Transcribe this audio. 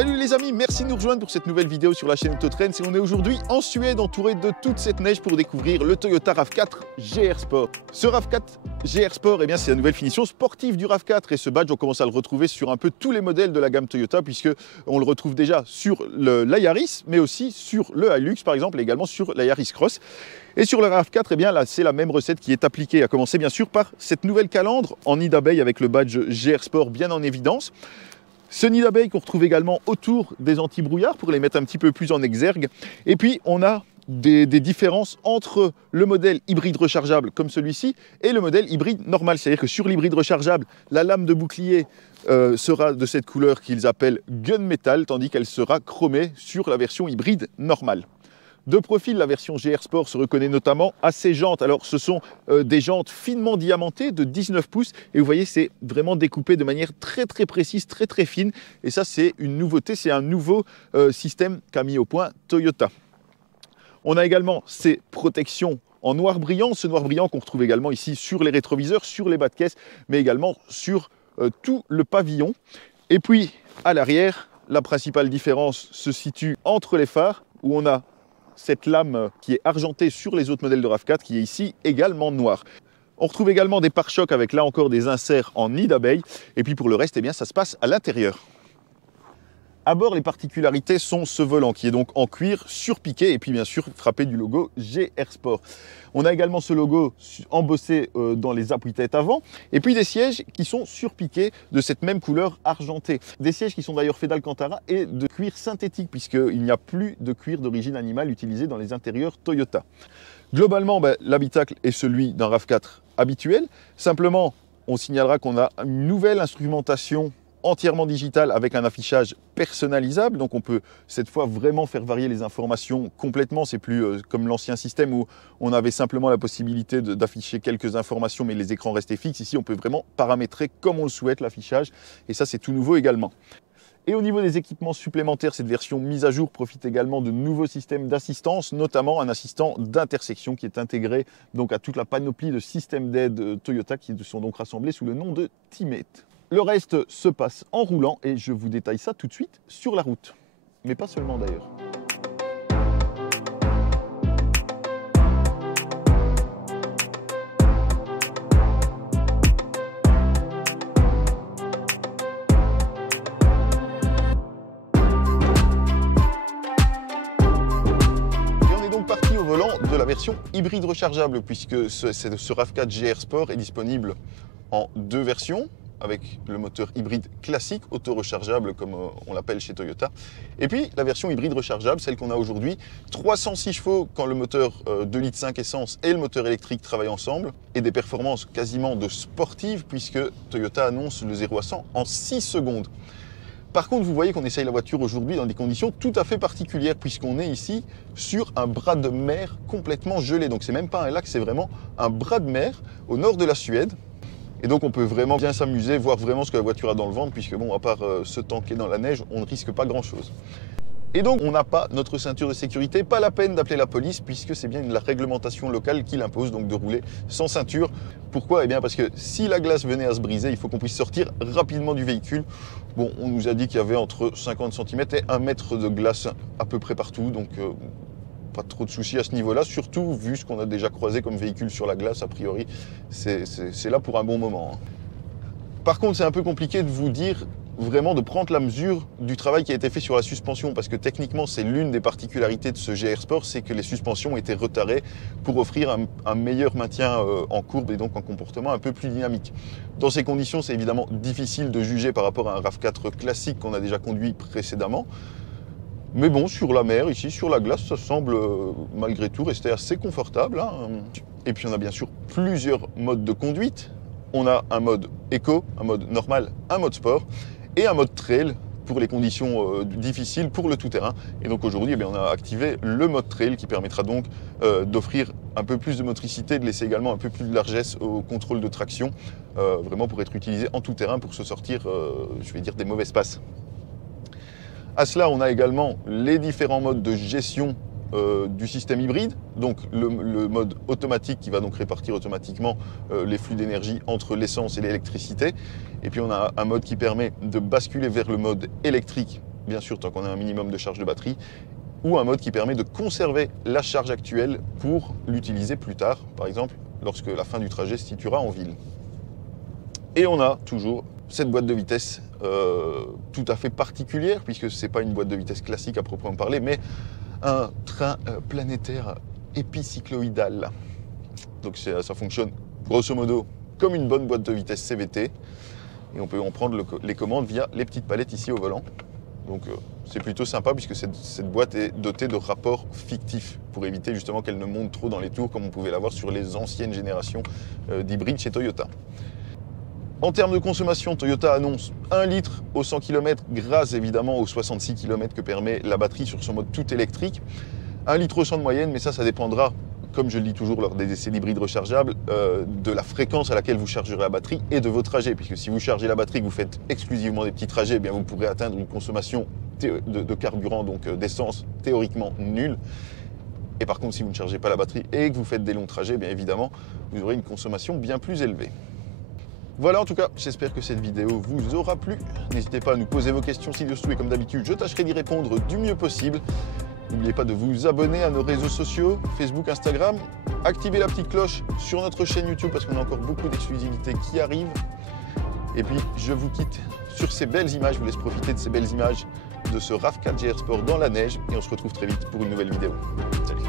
Salut les amis, merci de nous rejoindre pour cette nouvelle vidéo sur la chaîne Autotrends et on est aujourd'hui en Suède entouré de toute cette neige pour découvrir le Toyota RAV4 GR Sport. Ce RAV4 GR Sport, eh bien, c'est la nouvelle finition sportive du RAV4 et ce badge on commence à le retrouver sur un peu tous les modèles de la gamme Toyota puisque on le retrouve déjà sur la Yaris mais aussi sur le Hilux par exemple et également sur la Yaris Cross. Et sur le RAV4, eh bien là, c'est la même recette qui est appliquée, à commencer bien sûr par cette nouvelle calandre en nid d'abeille avec le badge GR Sport bien en évidence. Ce nid d'abeille qu'on retrouve également autour des anti-brouillards pour les mettre un petit peu plus en exergue. Et puis on a des différences entre le modèle hybride rechargeable comme celui-ci et le modèle hybride normal. C'est-à-dire que sur l'hybride rechargeable, la lame de bouclier sera de cette couleur qu'ils appellent gunmetal, tandis qu'elle sera chromée sur la version hybride normale. De profil, la version GR Sport se reconnaît notamment à ses jantes. Alors, ce sont des jantes finement diamantées de 19 pouces. Et vous voyez, c'est vraiment découpé de manière très précise, très fine. Et ça, c'est une nouveauté, c'est un nouveau système qu'a mis au point Toyota. On a également ces protections en noir brillant. Ce noir brillant qu'on retrouve également ici sur les rétroviseurs, sur les bas de caisse, mais également sur tout le pavillon. Et puis, à l'arrière, la principale différence se situe entre les phares, où on a cette lame qui est argentée sur les autres modèles de RAV4 qui est ici également noire. On retrouve également des pare-chocs avec là encore des inserts en nid d'abeille. Et puis pour le reste, eh bien, ça se passe à l'intérieur. À bord, les particularités sont ce volant qui est donc en cuir surpiqué et puis bien sûr frappé du logo GR Sport. On a également ce logo embossé dans les appuis-têtes avant et puis des sièges qui sont surpiqués de cette même couleur argentée. Des sièges qui sont d'ailleurs faits d'Alcantara et de cuir synthétique puisqu'il n'y a plus de cuir d'origine animale utilisé dans les intérieurs Toyota. Globalement, l'habitacle est celui d'un RAV4 habituel. Simplement, on signalera qu'on a une nouvelle instrumentation entièrement digital avec un affichage personnalisable, donc on peut cette fois vraiment faire varier les informations complètement. C'est plus comme l'ancien système où on avait simplement la possibilité d'afficher quelques informations mais les écrans restaient fixes. Ici on peut vraiment paramétrer comme on le souhaite l'affichage et ça c'est tout nouveau également. Et au niveau des équipements supplémentaires, cette version mise à jour profite également de nouveaux systèmes d'assistance, notamment un assistant d'intersection qui est intégré donc à toute la panoplie de systèmes d'aide Toyota qui sont donc rassemblés sous le nom de Teammate. Le reste se passe en roulant et je vous détaille ça tout de suite sur la route. Mais pas seulement d'ailleurs. Et on est donc parti au volant de la version hybride rechargeable puisque ce RAV4 GR Sport est disponible en deux versions, avec le moteur hybride classique, auto-rechargeable comme on l'appelle chez Toyota. Et puis la version hybride rechargeable, celle qu'on a aujourd'hui, 306 chevaux quand le moteur 2,5 litres essence et le moteur électrique travaillent ensemble, et des performances quasiment de sportive puisque Toyota annonce le 0 à 100 en 6 secondes. Par contre, vous voyez qu'on essaye la voiture aujourd'hui dans des conditions tout à fait particulières puisqu'on est ici sur un bras de mer complètement gelé. Donc c'est même pas un lac, c'est vraiment un bras de mer au nord de la Suède. Et donc on peut vraiment bien s'amuser, voir vraiment ce que la voiture a dans le ventre, puisque bon, à part se tanker dans la neige, on ne risque pas grand-chose. Et donc on n'a pas notre ceinture de sécurité, pas la peine d'appeler la police, puisque c'est bien la réglementation locale qui l'impose, donc de rouler sans ceinture. Pourquoi? Eh bien parce que si la glace venait à se briser, il faut qu'on puisse sortir rapidement du véhicule. Bon, on nous a dit qu'il y avait entre 50 cm et 1 mètre de glace à peu près partout, donc pas trop de soucis à ce niveau-là, surtout vu ce qu'on a déjà croisé comme véhicule sur la glace, a priori, c'est là pour un bon moment. Par contre, c'est un peu compliqué de vous dire vraiment de prendre la mesure du travail qui a été fait sur la suspension, parce que techniquement, c'est l'une des particularités de ce GR Sport, c'est que les suspensions ont été retarées pour offrir un meilleur maintien en courbe et donc en comportement un peu plus dynamique. Dans ces conditions, c'est évidemment difficile de juger par rapport à un RAV4 classique qu'on a déjà conduit précédemment. Mais bon, sur la mer, ici, sur la glace, ça semble malgré tout rester assez confortable, hein. Et puis on a bien sûr plusieurs modes de conduite. On a un mode éco, un mode normal, un mode sport et un mode trail pour les conditions difficiles, pour le tout-terrain. Et donc aujourd'hui, on a activé le mode trail qui permettra donc d'offrir un peu plus de motricité, de laisser également un peu plus de largesse au contrôle de traction, vraiment pour être utilisé en tout-terrain pour se sortir, je vais dire, des mauvaises passes. À cela, on a également les différents modes de gestion du système hybride, donc le mode automatique qui va donc répartir automatiquement les flux d'énergie entre l'essence et l'électricité. Et puis on a un mode qui permet de basculer vers le mode électrique bien sûr tant qu'on a un minimum de charge de batterie, ou un mode qui permet de conserver la charge actuelle pour l'utiliser plus tard, par exemple lorsque la fin du trajet se situera en ville. Et on a toujours cette boîte de vitesse tout à fait particulière, puisque ce n'est pas une boîte de vitesse classique à proprement parler, mais un train planétaire épicycloïdal. Donc ça fonctionne grosso modo comme une bonne boîte de vitesse CVT, et on peut en prendre les commandes via les petites palettes ici au volant. Donc c'est plutôt sympa puisque cette boîte est dotée de rapports fictifs pour éviter justement qu'elle ne monte trop dans les tours comme on pouvait l'avoir sur les anciennes générations d'hybrides chez Toyota. En termes de consommation, Toyota annonce 1 litre au 100 km grâce évidemment aux 66 km que permet la batterie sur son mode tout électrique. 1 litre au 100 de moyenne, mais ça dépendra, comme je le dis toujours lors des essais d'hybrides rechargeables, de la fréquence à laquelle vous chargerez la batterie et de vos trajets. Puisque si vous chargez la batterie, que vous faites exclusivement des petits trajets, eh bien vous pourrez atteindre une consommation de carburant, donc d'essence, théoriquement nulle. Et par contre, si vous ne chargez pas la batterie et que vous faites des longs trajets, bien évidemment, vous aurez une consommation bien plus élevée. Voilà, en tout cas, j'espère que cette vidéo vous aura plu. N'hésitez pas à nous poser vos questions ci-dessous et comme d'habitude, je tâcherai d'y répondre du mieux possible. N'oubliez pas de vous abonner à nos réseaux sociaux, Facebook, Instagram. Activez la petite cloche sur notre chaîne YouTube parce qu'on a encore beaucoup d'exclusivités qui arrivent. Et puis, je vous quitte sur ces belles images. Je vous laisse profiter de ces belles images de ce RAV4 GR Sport dans la neige. Et on se retrouve très vite pour une nouvelle vidéo. Salut!